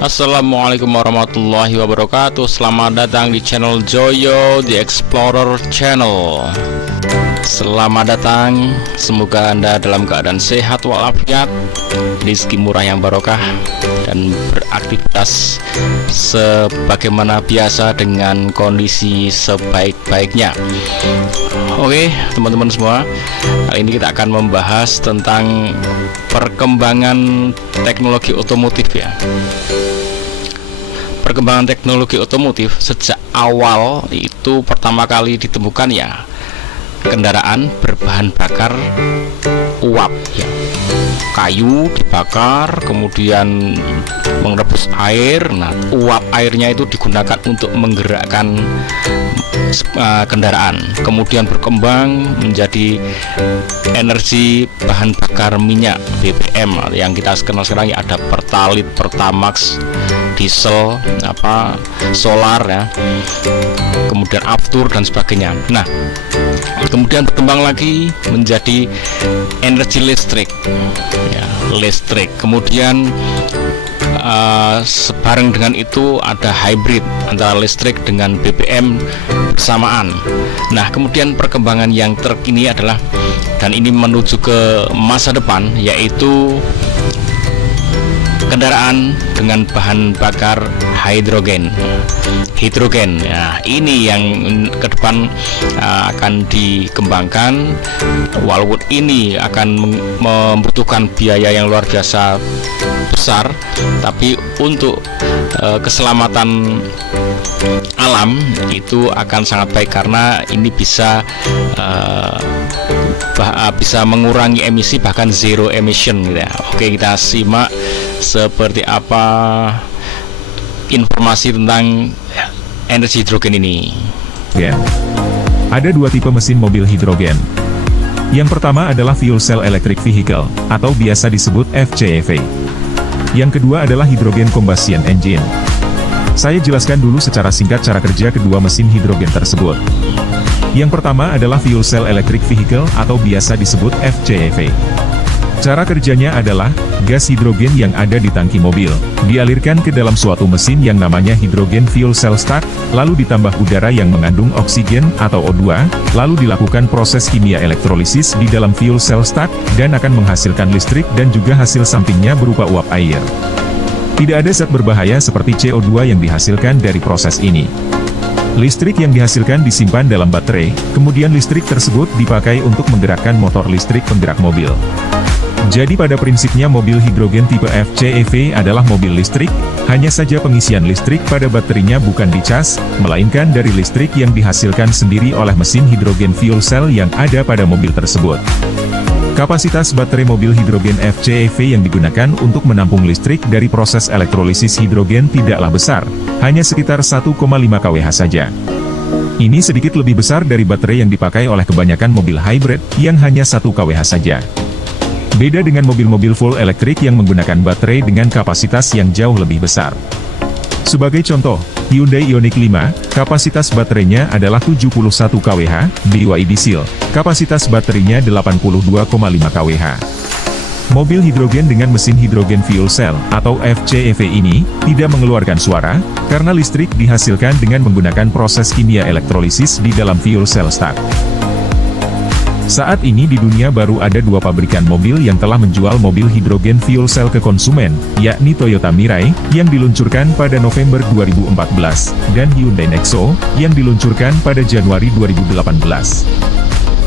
Assalamualaikum warahmatullahi wabarakatuh. Selamat datang di channel Joyo The Explorer Channel. Selamat datang, semoga Anda dalam keadaan sehat walafiat, rezeki murah yang barokah, dan beraktivitas sebagaimana biasa dengan kondisi sebaik-baiknya. Oke teman-teman semua, kali ini kita akan membahas tentang perkembangan teknologi otomotif ya. Perkembangan teknologi otomotif sejak awal itu pertama kali ditemukan ya kendaraan berbahan bakar uap ya. Kayu dibakar kemudian merebus air. Nah, uap airnya itu digunakan untuk menggerakkan kendaraan, kemudian berkembang menjadi energi bahan bakar minyak BBM yang kita kenal sekarang ya, ada Pertalite, Pertamax, diesel, solar ya, kemudian aftur dan sebagainya. Nah, kemudian berkembang lagi menjadi energi listrik ya, kemudian sebareng dengan itu ada hybrid antara listrik dengan BBM bersamaan. Nah, kemudian perkembangan yang terkini adalah, dan ini menuju ke masa depan, yaitu kendaraan dengan bahan bakar hidrogen. Nah, ini yang ke depan akan dikembangkan, walaupun ini akan membutuhkan biaya yang luar biasa besar, tapi untuk keselamatan alam itu akan sangat baik karena ini bisa mengurangi emisi, bahkan zero emission gitu ya. Oke, kita simak seperti apa informasi tentang energi hidrogen ini. Ada dua tipe mesin mobil hidrogen. Yang pertama adalah Fuel Cell Electric Vehicle, atau biasa disebut FCEV. Yang kedua adalah Hydrogen Combustion Engine. Saya jelaskan dulu secara singkat cara kerja kedua mesin hidrogen tersebut. Yang pertama adalah Fuel Cell Electric Vehicle, atau biasa disebut FCEV. Cara kerjanya adalah, gas hidrogen yang ada di tangki mobil dialirkan ke dalam suatu mesin yang namanya Hydrogen Fuel Cell Stack, lalu ditambah udara yang mengandung oksigen atau O2, lalu dilakukan proses kimia elektrolisis di dalam fuel cell stack, dan akan menghasilkan listrik dan juga hasil sampingnya berupa uap air. Tidak ada zat berbahaya seperti CO2 yang dihasilkan dari proses ini. Listrik yang dihasilkan disimpan dalam baterai, kemudian listrik tersebut dipakai untuk menggerakkan motor listrik penggerak mobil. Jadi pada prinsipnya mobil hidrogen tipe FCEV adalah mobil listrik, hanya saja pengisian listrik pada baterinya bukan dicas, melainkan dari listrik yang dihasilkan sendiri oleh mesin hidrogen fuel cell yang ada pada mobil tersebut. Kapasitas baterai mobil hidrogen FCEV yang digunakan untuk menampung listrik dari proses elektrolisis hidrogen tidaklah besar, hanya sekitar 1,5 kWh saja. Ini sedikit lebih besar dari baterai yang dipakai oleh kebanyakan mobil hybrid, yang hanya 1 kWh saja. Beda dengan mobil-mobil full elektrik yang menggunakan baterai dengan kapasitas yang jauh lebih besar. Sebagai contoh, Hyundai Ioniq 5, kapasitas baterainya adalah 71 kWh, BYD diesel, kapasitas baterainya 82,5 kWh. Mobil hidrogen dengan mesin hidrogen fuel cell, atau FCEV ini, tidak mengeluarkan suara, karena listrik dihasilkan dengan menggunakan proses kimia elektrolisis di dalam fuel cell stack. Saat ini di dunia baru ada dua pabrikan mobil yang telah menjual mobil hidrogen fuel cell ke konsumen, yakni Toyota Mirai, yang diluncurkan pada November 2014, dan Hyundai Nexo, yang diluncurkan pada Januari 2018.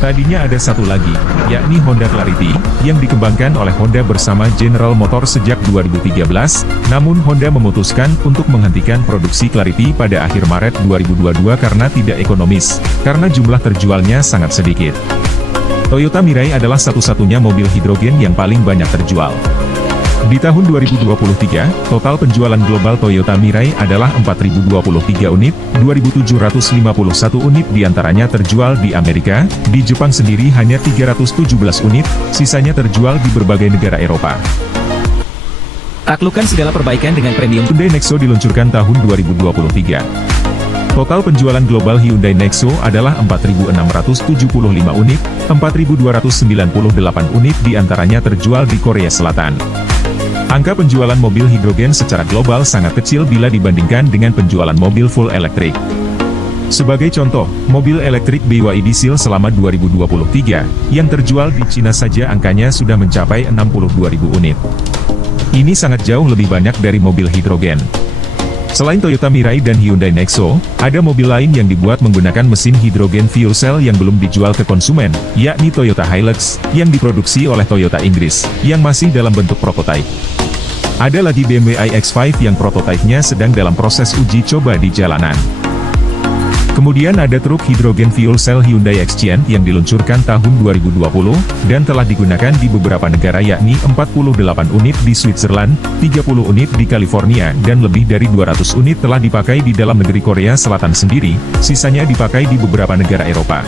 Tadinya ada satu lagi, yakni Honda Clarity, yang dikembangkan oleh Honda bersama General Motors sejak 2013, namun Honda memutuskan untuk menghentikan produksi Clarity pada akhir Maret 2022 karena tidak ekonomis, karena jumlah terjualnya sangat sedikit. Toyota Mirai adalah satu-satunya mobil hidrogen yang paling banyak terjual. Di tahun 2023, total penjualan global Toyota Mirai adalah 4.023 unit, 2.751 unit diantaranya terjual di Amerika, di Jepang sendiri hanya 317 unit, sisanya terjual di berbagai negara Eropa. Taklukkan segala perbaikan dengan premium. Hyundai Nexo diluncurkan tahun 2023. Total penjualan global Hyundai Nexo adalah 4.675 unit, 4.298 unit diantaranya terjual di Korea Selatan. Angka penjualan mobil hidrogen secara global sangat kecil bila dibandingkan dengan penjualan mobil full elektrik. Sebagai contoh, mobil elektrik BYD Seal selama 2023, yang terjual di Cina saja angkanya sudah mencapai 62.000 unit. Ini sangat jauh lebih banyak dari mobil hidrogen. Selain Toyota Mirai dan Hyundai Nexo, ada mobil lain yang dibuat menggunakan mesin hidrogen fuel cell yang belum dijual ke konsumen, yakni Toyota Hilux, yang diproduksi oleh Toyota Inggris, yang masih dalam bentuk prototipe. Ada lagi BMW iX5 yang prototipenya sedang dalam proses uji coba di jalanan. Kemudian ada truk hidrogen fuel cell Hyundai Xcient yang diluncurkan tahun 2020, dan telah digunakan di beberapa negara yakni 48 unit di Switzerland, 30 unit di California, dan lebih dari 200 unit telah dipakai di dalam negeri Korea Selatan sendiri, sisanya dipakai di beberapa negara Eropa.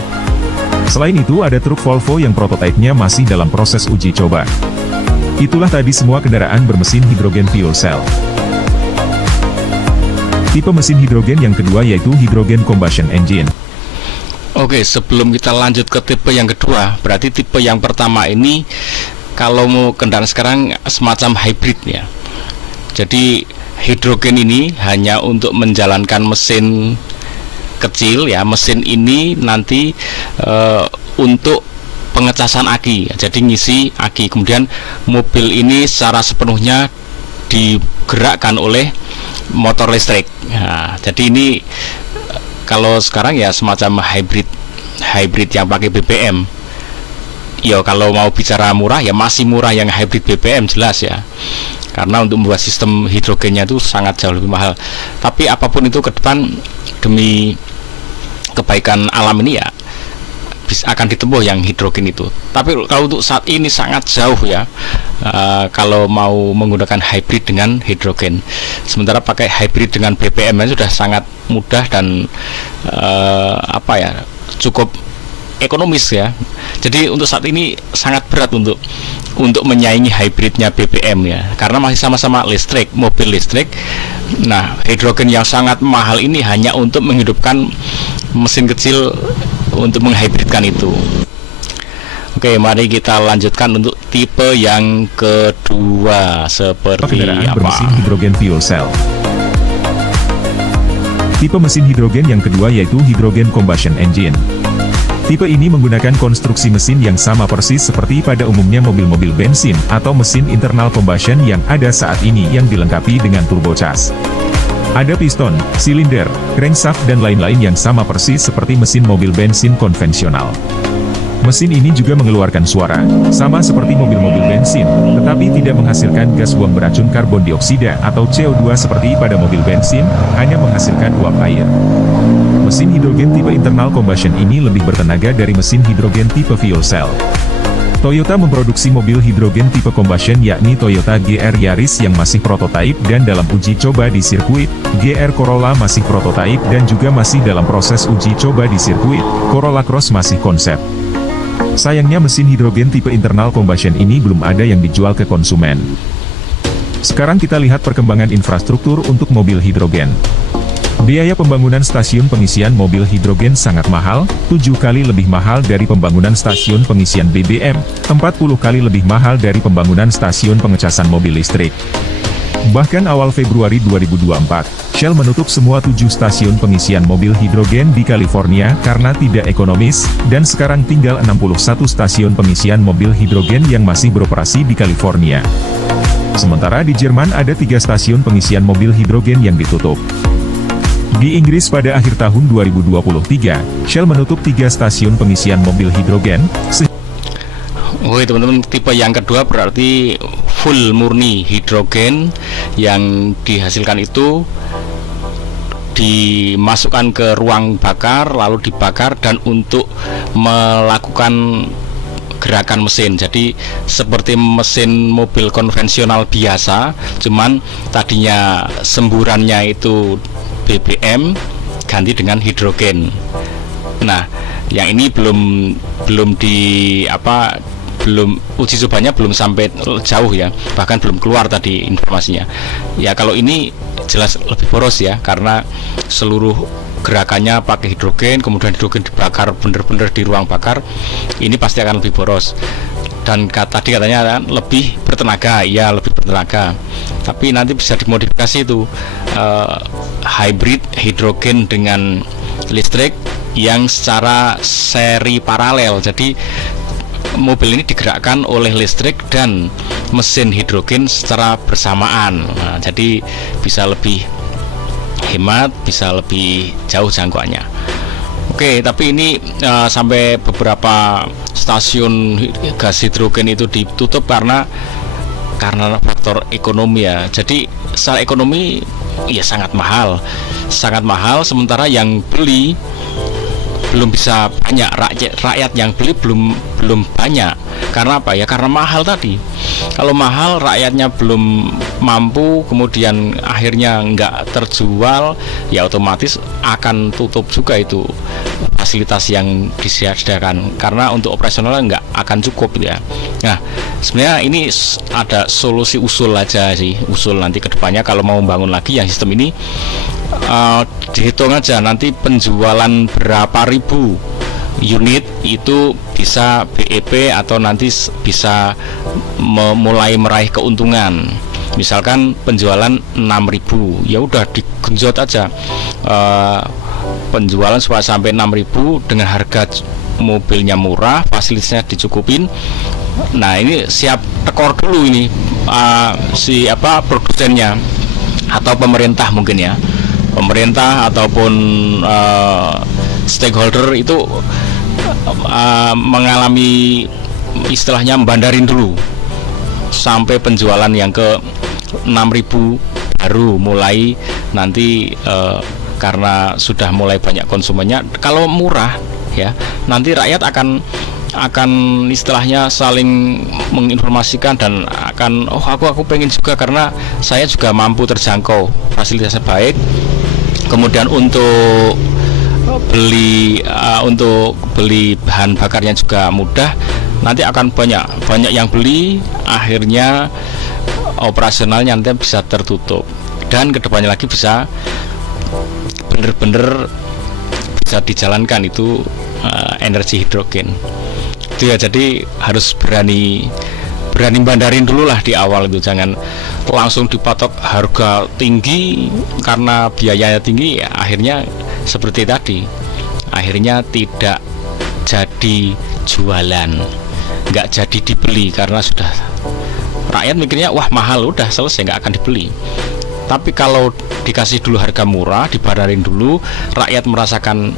Selain itu ada truk Volvo yang prototipenya masih dalam proses uji coba. Itulah tadi semua kendaraan bermesin hidrogen fuel cell. Tipe mesin hidrogen yang kedua yaitu hydrogen combustion engine. Oke, sebelum kita lanjut ke tipe yang kedua, berarti tipe yang pertama ini kalau mau kendaraan sekarang semacam hybrid ya. Jadi hidrogen ini hanya untuk menjalankan mesin kecil ya. Mesin ini nanti untuk pengecasan aki, jadi ngisi aki. Kemudian mobil ini secara sepenuhnya digerakkan oleh motor listrik. Nah, jadi ini kalau sekarang ya semacam hybrid yang pakai BBM. Ya kalau mau bicara murah ya masih murah yang hybrid BBM jelas ya. Karena untuk membuat sistem hidrogennya itu sangat jauh lebih mahal. Tapi apapun itu ke depan demi kebaikan alam ini ya akan ditempuh yang hidrogen itu. Tapi kalau untuk saat ini sangat jauh ya, kalau mau menggunakan hybrid dengan hidrogen. Sementara pakai hybrid dengan BBM sudah sangat mudah dan cukup ekonomis ya. Jadi untuk saat ini sangat berat untuk menyaingi hybridnya BBM ya, karena masih sama-sama listrik, mobil listrik. Nah, hidrogen yang sangat mahal ini hanya untuk menghidupkan mesin kecil untuk menghybridkan itu. Oke, mari kita lanjutkan untuk tipe yang kedua seperti Kendaraan apa? bermesin hidrogen fuel cell. Tipe mesin hidrogen yang kedua yaitu hydrogen combustion engine. Tipe ini menggunakan konstruksi mesin yang sama persis seperti pada umumnya mobil-mobil bensin atau mesin internal combustion yang ada saat ini yang dilengkapi dengan turbocharge. Ada piston, silinder, crankshaft dan lain-lain yang sama persis seperti mesin mobil bensin konvensional. Mesin ini juga mengeluarkan suara, sama seperti mobil-mobil bensin, tetapi tidak menghasilkan gas buang beracun karbon dioksida atau CO2 seperti pada mobil bensin, hanya menghasilkan uap air. Mesin hidrogen tipe internal combustion ini lebih bertenaga dari mesin hidrogen tipe fuel cell. Toyota memproduksi mobil hidrogen tipe combustion yakni Toyota GR Yaris yang masih prototipe dan dalam uji coba di sirkuit, GR Corolla masih prototipe dan juga masih dalam proses uji coba di sirkuit, Corolla Cross masih konsep. Sayangnya mesin hidrogen tipe internal combustion ini belum ada yang dijual ke konsumen. Sekarang kita lihat perkembangan infrastruktur untuk mobil hidrogen. Biaya pembangunan stasiun pengisian mobil hidrogen sangat mahal, 7 kali lebih mahal dari pembangunan stasiun pengisian BBM, 40 kali lebih mahal dari pembangunan stasiun pengecasan mobil listrik. Bahkan awal Februari 2024, Shell menutup semua 7 stasiun pengisian mobil hidrogen di California karena tidak ekonomis, dan sekarang tinggal 61 stasiun pengisian mobil hidrogen yang masih beroperasi di California. Sementara di Jerman ada 3 stasiun pengisian mobil hidrogen yang ditutup. Di Inggris pada akhir tahun 2023, Shell menutup 3 stasiun pengisian mobil hidrogen. Oke teman-teman, tipe yang kedua berarti full murni hidrogen yang dihasilkan itu dimasukkan ke ruang bakar lalu dibakar dan untuk melakukan gerakan mesin. Jadi seperti mesin mobil konvensional biasa, cuman tadinya semburannya itu BBM ganti dengan hidrogen. Nah, yang ini belum uji cobanya belum sampai jauh ya, bahkan belum keluar tadi informasinya. Ya kalau ini jelas lebih boros ya, karena seluruh gerakannya pakai hidrogen, kemudian hidrogen dibakar bener-bener di ruang bakar, ini pasti akan lebih boros. dan tadi katanya lebih bertenaga, ya lebih bertenaga, tapi nanti bisa dimodifikasi itu hybrid hidrogen dengan listrik yang secara seri paralel. Jadi mobil ini digerakkan oleh listrik dan mesin hidrogen secara bersamaan. Nah, jadi bisa lebih hemat, bisa lebih jauh jangkauannya. Oke, tapi ini sampai beberapa stasiun gas hidrogen itu ditutup karena faktor ekonomi ya. Jadi secara ekonomi ya sangat mahal, sementara yang beli belum bisa banyak, rakyat yang beli belum banyak. Karena apa ya? Karena mahal tadi. Kalau mahal, rakyatnya belum mampu, kemudian akhirnya nggak terjual, ya otomatis akan tutup juga itu fasilitas yang disediakan, karena untuk operasional nggak akan cukup ya. Nah, sebenarnya ini ada solusi usul aja sih, usul nanti kedepannya kalau mau membangun lagi yang sistem ini, dihitung aja nanti penjualan berapa ribu unit itu bisa BEP atau nanti bisa mulai meraih keuntungan. Misalkan penjualan 6.000, ya udah digenjot aja penjualan sampai 6.000 dengan harga mobilnya murah, fasilitasnya dicukupin. Nah, ini siap tekor dulu ini produsennya atau pemerintah mungkin ya. Pemerintah ataupun stakeholder itu mengalami istilahnya bandarin dulu sampai penjualan yang ke 6.000 baru mulai nanti karena sudah mulai banyak konsumennya. Kalau murah ya, nanti rakyat akan istilahnya saling menginformasikan dan akan aku pengen juga karena saya juga mampu terjangkau, fasilitasnya baik, kemudian untuk beli bahan bakarnya juga mudah, nanti akan banyak yang beli, akhirnya operasionalnya nanti bisa tertutup dan kedepannya lagi bisa bener-bener bisa dijalankan itu energi hidrogen itu ya. Jadi harus berani bandarin dulu lah di awal itu, jangan langsung dipatok harga tinggi karena biayanya tinggi ya, akhirnya seperti tadi, akhirnya tidak jadi jualan, nggak jadi dibeli karena sudah rakyat mikirnya wah mahal, udah selesai, nggak akan dibeli. Tapi kalau dikasih dulu harga murah, dibandarin dulu, rakyat merasakan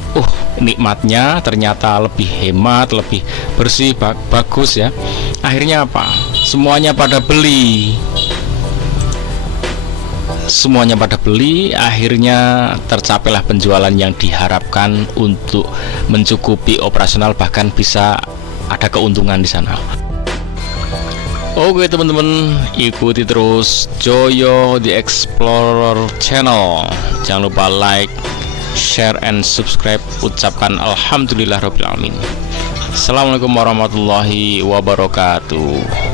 nikmatnya, ternyata lebih hemat, lebih bersih, bagus ya. Akhirnya apa? Semuanya pada beli, akhirnya tercapailah penjualan yang diharapkan untuk mencukupi operasional, bahkan bisa ada keuntungan di sana. Oke teman-teman, ikuti terus Joyo The Explorer channel. Jangan lupa like, share, and subscribe. Ucapkan alhamdulillahirabbil alamin. Assalamualaikum warahmatullahi wabarakatuh.